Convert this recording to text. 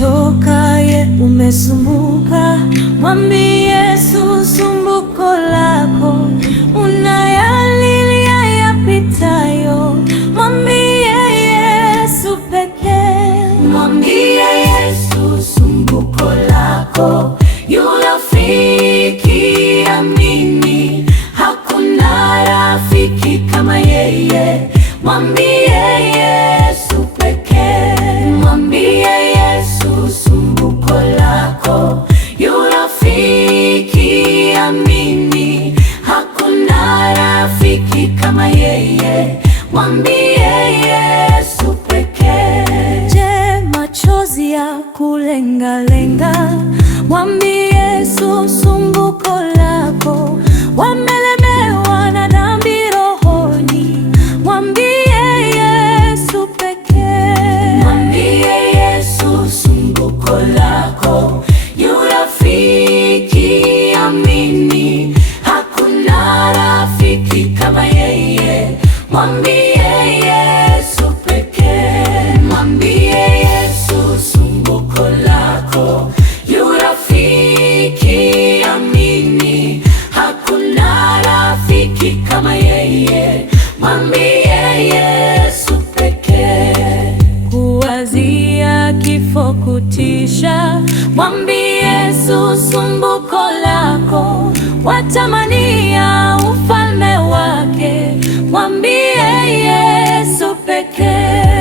umechoka, umesumbuka, mwambie Yesu sumbuko lako. Unayalilia yapitayo, mwambie Yesu pekee. Mwambie Yesu sumbuko lako, yu rafiki amini, hakuna rafiki kama yeye. Mwambie Yesu pekee. Mwambie Yesu sumbuko lako, yu rafiki amini, hakuna rafiki kama yeye. Mwambie Yesu pekee. Je, machozi ya kulengalenga, mwambie Yesu sumbuko lako. Wamelemewa na dhambi rohoni, mwambie Yesu pekee. Mwambie Yesu sumbuko lako, yu rafiki amini, hakuna rafiki kama yeye. Mwambie Yesu pekee. Mwambie Yesu sumbuko lako, yu rafiki amini, hakuna rafiki kama yeye. Mwambie Yesu pekee. Kuwazia kifo kutisha, mwambie Yesu sumbuko lako. Watamania ufalme wake, mwambie Yesu pekee.